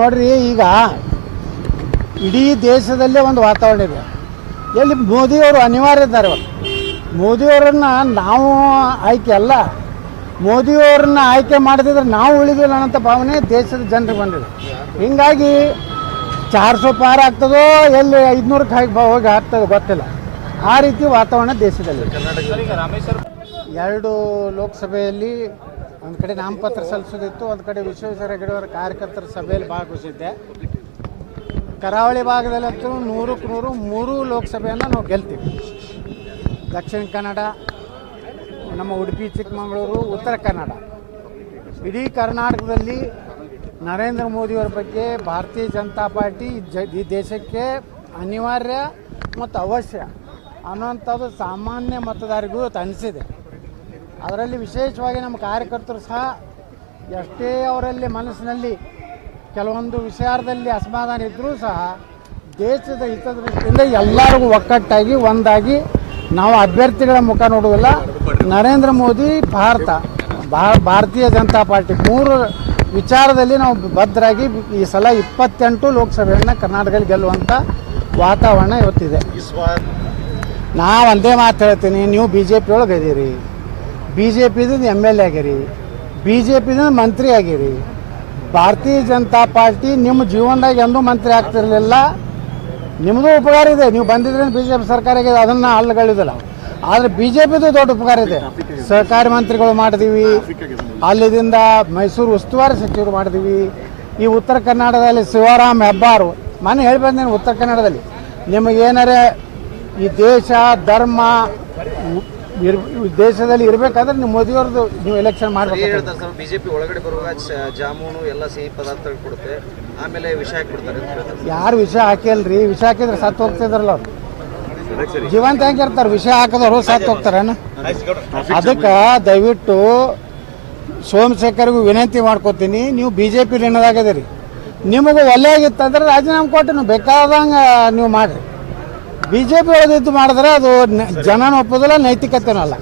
ನೋಡ್ರಿ, ಈಗ ಇಡೀ ದೇಶದಲ್ಲೇ ಒಂದು ವಾತಾವರಣ ಇದೆ. ಎಲ್ಲಿ ಮೋದಿಯವರು ಅನಿವಾರ್ಯ ಇದ್ದಾರೆ. ಮೋದಿಯವರನ್ನು ನಾವು ಆಯ್ಕೆ ಅಲ್ಲ, ಮೋದಿಯವರನ್ನ ಆಯ್ಕೆ ಮಾಡದಿದ್ರೆ ನಾವು ಉಳಿದಿಲ್ಲ ಅನ್ನೋಂಥ ಭಾವನೆ ದೇಶದ ಜನರಿಗೆ ಬಂದಿದೆ. ಹೀಗಾಗಿ 400 ಪಾರ ಆಗ್ತದೋ ಎಲ್ಲಿ 500ಕ್ಕೆ ಹೋಗಿ ಆಗ್ತದೋ ಗೊತ್ತಿಲ್ಲ. ಆ ರೀತಿ ವಾತಾವರಣ ದೇಶದಲ್ಲಿ. 2 ಲೋಕಸಭೆಯಲ್ಲಿ ಒಂದು ಕಡೆ ನಾಮಪತ್ರ ಸಲ್ಲಿಸೋದಿತ್ತು, ಒಂದು ಕಡೆ ವಿಶ್ವೇಶ್ವರ ಹೆಗಡೆಯವರ ಕಾರ್ಯಕರ್ತರ ಸಭೆಯಲ್ಲಿ ಭಾಗವಹಿಸಿದ್ದೆ. ಕರಾವಳಿ ಭಾಗದಲ್ಲಂತೂ 100ಕ್ಕೆ 100 3 ಲೋಕಸಭೆಯನ್ನು ನಾವು ಗೆಲ್ತೀವಿ. ದಕ್ಷಿಣ ಕನ್ನಡ, ನಮ್ಮ ಉಡುಪಿ ಚಿಕ್ಕಮಗಳೂರು, ಉತ್ತರ ಕನ್ನಡ, ಇಡೀ ಕರ್ನಾಟಕದಲ್ಲಿ ನರೇಂದ್ರ ಮೋದಿಯವರ ಬಗ್ಗೆ ಭಾರತೀಯ ಜನತಾ ಪಾರ್ಟಿ ಈ ದೇಶಕ್ಕೆ ಅನಿವಾರ್ಯ ಮತ್ತು ಅವಶ್ಯ ಅನ್ನೋಂಥದ್ದು ಸಾಮಾನ್ಯ ಮತದಾರರಿಗೂ ಅನಿಸಿದೆ. ಅದರಲ್ಲಿ ವಿಶೇಷವಾಗಿ ನಮ್ಮ ಕಾರ್ಯಕರ್ತರು ಸಹ ಎಷ್ಟೇ ಅವರಲ್ಲಿ ಮನಸ್ಸಿನಲ್ಲಿ ಕೆಲವೊಂದು ವಿಚಾರದಲ್ಲಿ ಅಸಮಾಧಾನ ಇದ್ದರೂ ಸಹ ದೇಶದ ಹಿತದೃಷ್ಟಿಯಿಂದ ಎಲ್ಲರಿಗೂ ಒಕ್ಕಟ್ಟಾಗಿ ಒಂದಾಗಿ ನಾವು ಅಭ್ಯರ್ಥಿಗಳ ಮುಖ ನೋಡುವುದಿಲ್ಲ. ನರೇಂದ್ರ ಮೋದಿ, ಭಾರತೀಯ ಜನತಾ ಪಾರ್ಟಿ 3 ವಿಚಾರದಲ್ಲಿ ನಾವು ಬದ್ಧರಾಗಿ ಈ ಸಲ 28 ಲೋಕಸಭೆಯನ್ನು ಕರ್ನಾಟಕದಲ್ಲಿ ಗೆಲ್ಲುವಂಥ ವಾತಾವರಣ ಇವತ್ತಿದೆ. ನಾವು ಒಂದೇ ಮಾತು ಹೇಳ್ತೀನಿ, ನೀವು BJP ಒಳಗೆ ಇದೀರಿ, BJPದಿಂದ MLA ಆಗಿರಿ, BJPದಿಂದ ಮಂತ್ರಿ ಆಗಿರಿ. ಭಾರತೀಯ ಜನತಾ ಪಾರ್ಟಿ ನಿಮ್ಮ ಜೀವನದಾಗ ಎಂದೂ ಮಂತ್ರಿ ಆಗ್ತಿರಲಿಲ್ಲ. ನಿಮ್ಮದು ಉಪಕಾರ ಇದೆ, ನೀವು ಬಂದಿದ್ರೆ BJP ಸರ್ಕಾರ ಇದೆ, ಅದನ್ನು ಅಲ್ಲಗಳಿದಿಲ್ಲ. ಆದರೆ BJPದು ದೊಡ್ಡ ಉಪಕಾರ ಇದೆ. ಸಹಕಾರಿ ಮಂತ್ರಿಗಳು ಮಾಡಿದೀವಿ, ಅಲ್ಲಿದಿಂದ ಮೈಸೂರು ಉಸ್ತುವಾರಿ ಸಚಿವರು ಮಾಡಿದೀವಿ. ಈ ಉತ್ತರ ಕನ್ನಡದಲ್ಲಿ ಶಿವರಾಮ್ ಹೆಬ್ಬಾರ್ ಮನೆ ಹೇಳಿ ಬಂದೇನೆ. ಉತ್ತರ ಕನ್ನಡದಲ್ಲಿ ನಿಮಗೇನಾರೇ ಈ ದೇಶ ಧರ್ಮ ದೇಶದಲ್ಲಿ ಇರಬೇಕಾದ್ರೆ ನೀವು ಮೋದಿಯವ್ರದ್ದು ನೀವು ಎಲೆಕ್ಷನ್ ಮಾಡಬೇಕು. ಬಿಜೆಪಿ ಒಳಗಡೆ ಬರುವಾಗ ಜಾಮೂನು ಎಲ್ಲ ಸಿಹಿ ಪದಾರ್ಥಗಳು ಕೊಡುತ್ತೆ, ಆಮೇಲೆ ವಿಷ ಹಾಕಿಬಿಡ್ತಾರೆ. ಯಾರು ವಿಷ ಹಾಕಿಲ್ರಿ? ವಿಷ ಹಾಕಿದ್ರೆ ಸತ್ತು ಹೋಗ್ತಿದ್ರಲ್ಲ ಅವ್ರು. ಜೀವಂತ ಹೆಂಗಿರ್ತಾರೆ? ವಿಷ ಹಾಕಿದವರು ಸತ್ತು ಹೋಗ್ತಾರೇನು? ಅದಕ್ಕೆ ದಯವಿಟ್ಟು ಸೋಮಶೇಖರ್ಗೂ ವಿನಂತಿ ಮಾಡ್ಕೋತೀನಿ, ನೀವು BJP ಲಿನ್ನದಾಗದಿರಿ. ನಿಮಗೆ ಒಳ್ಳೆಯಾಗಿತ್ತಂದ್ರೆ ರಾಜೀನಾಮೆ ಕೊಟ್ಟು ನೀವು ಬೇಕಾದಂಗೆ ನೀವು ಮಾಡಿರಿ. BJP ಒಳಗಿದ್ದು ಮಾಡಿದ್ರೆ ಅದು ಜನನ ಒಪ್ಪೋದಿಲ್ಲ, ನೈತಿಕತೆನೂ ಅಲ್ಲ.